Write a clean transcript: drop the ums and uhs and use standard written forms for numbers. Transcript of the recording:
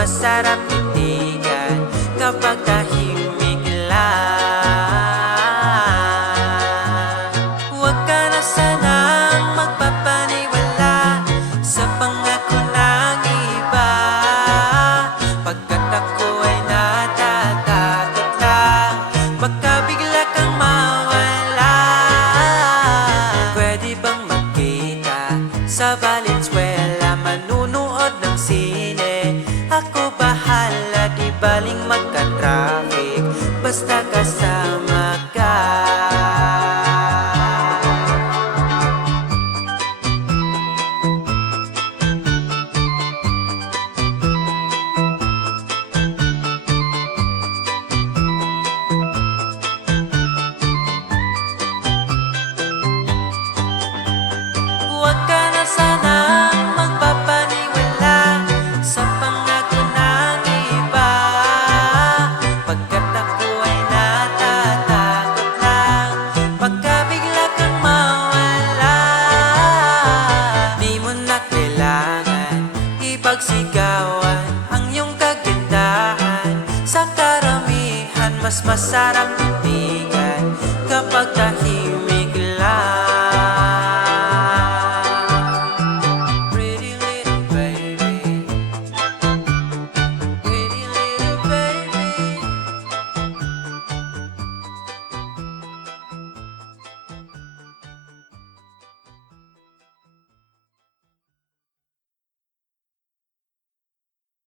Masarap titigan kapag tahimik lang. Huwag ka na sanang magpapaniwala sa pangako ng iba, pagkat ako ay natatakot lang baka bigla kang mawala. Pwede bang magkita sa Valenzuela, manunood ng sine? Ako bahala, di baling magka-traffic basta kasama ka.